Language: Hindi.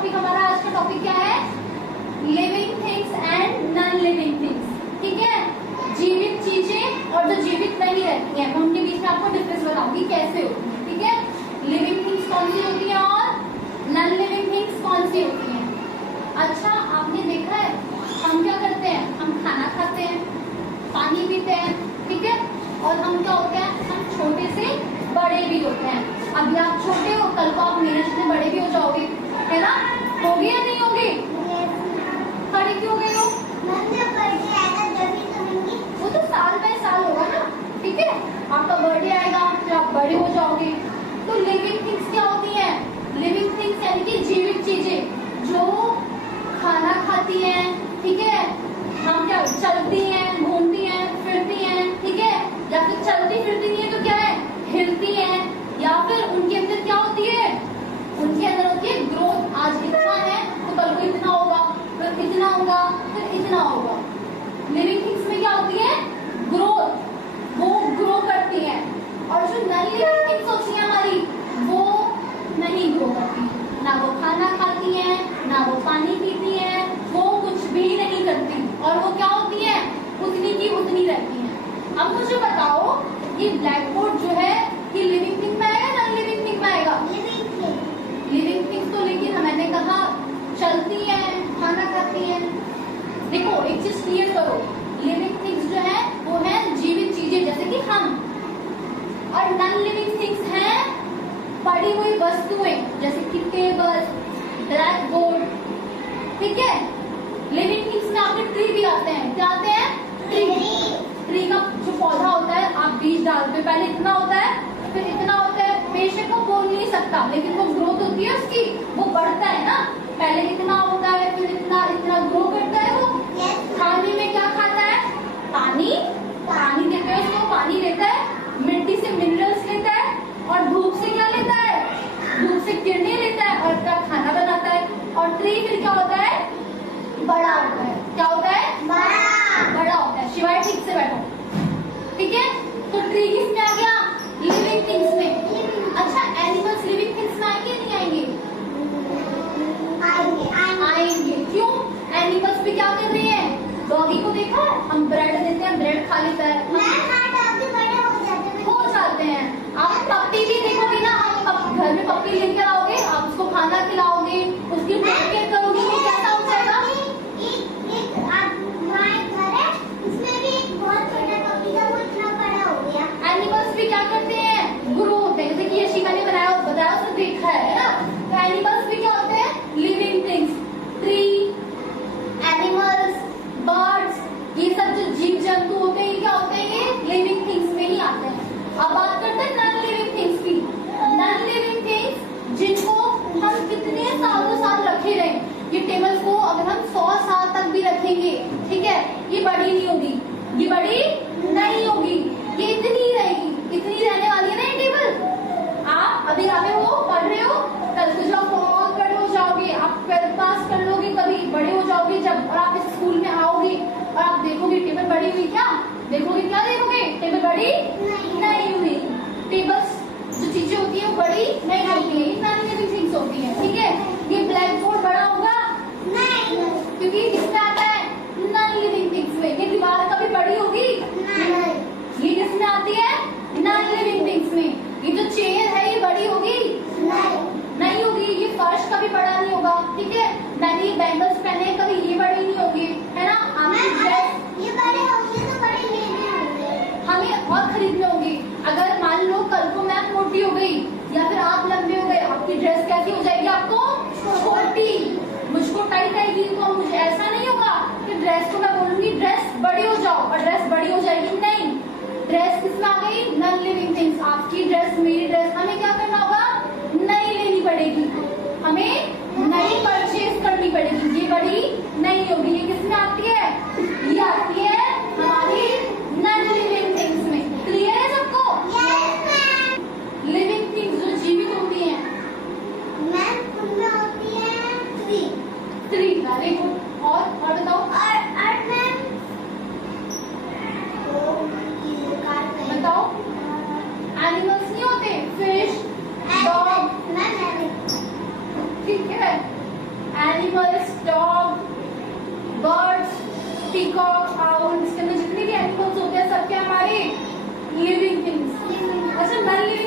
टॉपिक हमारा आज का टॉपिक क्या है? Living things and non living things. ठीक है, जीवित चीजें और जो जीवित नहीं रहती हैं, मैं उनके बीच में आपको डिफरेंस बताऊंगी कैसे होती है। ठीक है, लिविंग थिंग्स कौन सी होती हैं और नॉन लिविंग थिंग्स कौन सी होती हैं। अच्छा, आपने देखा है हम क्या करते हैं? हम खाना खाते हैं, पानी पीते हैं, ठीक है, और हम क्या होते हैं? हम छोटे से बड़े भी होते हैं। अभी आप छोटे हो, कल को आप मेरे से बड़े भी हो जाओगे, है ना? होगे या नहीं होगे? खड़े क्यों गए हो? वो तो साल बाय साल होगा ना। ठीक है, आपका बर्थडे आएगा फिर आप बड़े हो जाओगे। तो लिविंग थिंग्स क्या होती है? लिविंग थिंग्स यानी कि जीवित चीजें जो खाना खाती हैं, ठीक है, हम क्या चलती हैं, घूमती हैं, फिरती हैं, ठीक है, या फिर चलती फिरती नहीं है तो क्या है? हिलती हैं, या फिर उनके अंदर क्या होती है? उनके अंदर होती है ग्रोथ। आज इतना है तो कल को इतना होगा, फिर इतना होगा, फिर इतना होगा। लिविंग थिंग्स में क्या होती है? ग्रोथ, वो ग्रो करती हैं। और जो नॉन लिविंग थिंग्स होती है हमारी, वो नहीं ग्रो करती, ना वो खाना खाती हैं, ना वो पानी पीती हैं, वो कुछ भी नहीं करती, और वो क्या होती है? उतनी की उतनी रहती हैं। अब मुझे बताओ ये ब्लैक बोर्ड जो है ये लिविंग थिंग में आएगा, नॉन लिविंग थिंग में आएगा? लिविंग थिंग्स तो, लेकिन मैंने कहा चलती है, खाना खाती है। देखो एक चीज क्लियर करो, लिविंग थिंग्स जो है वो है जीवित चीजें जैसे कि हम, और नॉन लिविंग थिंग्स हैं पड़ी हुई वस्तुएं जैसे कि टेबल, ब्लैक बोर्ड। ठीक है, लिविंग थिंग्स में आपके ट्री भी आते हैं। क्या आते हैं? ट्री का जो पौधा होता है आप बीज डालते हो, पहले इतना होता है फिर इतना होता है, बेशक वो बोल नहीं सकता लेकिन वो ग्रोथ होती है उसकी, वो बढ़ता है ना। पहले इतना होता है फिर इतना इतना ग्रो करता है वो। खाने में क्या खाता है? पानी, पानी देते हैं उसको, पानी लेता है, मिट्टी से मिनरल्स लेता है, और धूप से क्या लेता है? धूप से किरणें लेता है और अपना खाना बनाता है। और ट्री फिर क्या होता है? बड़ा होता है। क्या होता है? बड़ा होता है। शिवाय ठीक से बैठो, ठीक है। तो ट्री किसमें आ गया? लिविंग थिंग्स में। अच्छा, एनिमल्स लिविंग थिंग्स में आएंगे नहीं आएंगे? आएंगे। क्यों? एनिमल्स भी क्या कर रहे हैं? डॉगी को देखा है, हम ब्रेड देते हैं, ब्रेड खा लेता है, हो जाते हैं। आप पप्पी भी देखोगे ना, आप घर में पप्पी लेकर आओगे, आप उसको खाना खिलाओगे, उसकी टेक केयर करोगे, तो कैसा हो जाएगा? एनिमल्स भी क्या करते हैं? ग्रो होते हैं, जैसे कि यशिका ने बताया उसने देखा है ना। तो एनिमल्स भी क्या होते हैं? Living things. Tree, animals, birds, ये सब जो जीव जंतु होते हैं क्या होते हैं? ये लिविंग थिंग्स में ही आते हैं। अब बात करते हैं नॉन लिविंग थिंग्स की। नॉन लिविंग थिंग्स जिनको हम कितने सालों साल रखे रहे, ये टेबल को अगर हम 100 साल तक भी रखेंगे, ठीक है, ये बड़ी नहीं होगी, ये बड़ी नहीं होगी, ये इतनी ही रहेगी, इतनी रहने वाली है ना ये टेबल। आप अभी आए हो, पढ़ रहे हो, कल को जब बहुत बड़े हो जाओगे, आप 12th पास कर लोगे, कभी बड़े हो जाओगे जब, और आप इस स्कूल में आओगे और आप देखोगे टेबल बड़ी हुई, क्या देखोगे? क्या देखोगे? टेबल बड़ी नहीं हुई। टेबल्स जो चीजें होती है वो बड़ी नहीं होती है, ये नॉन लिविंग थिंग्स होती है। ठीक है, ये ब्लैक बोर्ड बड़ा होगा नहीं, क्योंकि किसमें आता है? नॉन लिविंग थिंग्स में। ये दीवार कभी बड़ी होगी नहीं, ये किसमें आती है? नॉन लिविंग थिंग्स में। ये जो चेयर है ये बड़ी होगी नहीं होगी। ये फर्श कभी बड़ा नहीं होगा, ठीक है। मैंने ये बैंगल्स पहने, कभी ये बड़ी नहीं होगी, है ना। ये बड़े होंगे तो बड़े लेने होंगे, हमें और खरीदने होंगे। अगर मान लो कल को मैं मोटी हो गई या फिर आप लंबे हो गए, आपकी ड्रेस कैसी हो जाएगी? आपको छोटी, मुझको टाइट आएगी, तो मुझे ऐसा नहीं होगा कि ड्रेस को मैं बोलूंगी ड्रेस बड़ी हो जाओ और ड्रेस बड़ी हो जाएगी, नहीं। ड्रेस किसमें आ गई? Non living things. आपकी ड्रेस, मेरी ड्रेस, हमें क्या करना होगा? नई लेनी पड़ेगी, हमें नई परचेज करनी पड़ेगी, ये बड़ी नहीं होगी। ये किसमें आती है? ये आती है हमारी नॉन लिविंग थिंग्स में। क्लियर है सबको? लिविंग थिंग्स जो जीवित होती हैं उनमें होती है ट्री। Very good. और बताओ? बताओ। एनिमल्स नहीं होते? फिश, डॉग, ठीक है। Animals, dog, birds, peacock, owl, इसके अंदर जितने भी एनिमल्स होते हैं सब क्या हमारे लिविंग थिंग्स। अच्छा नॉन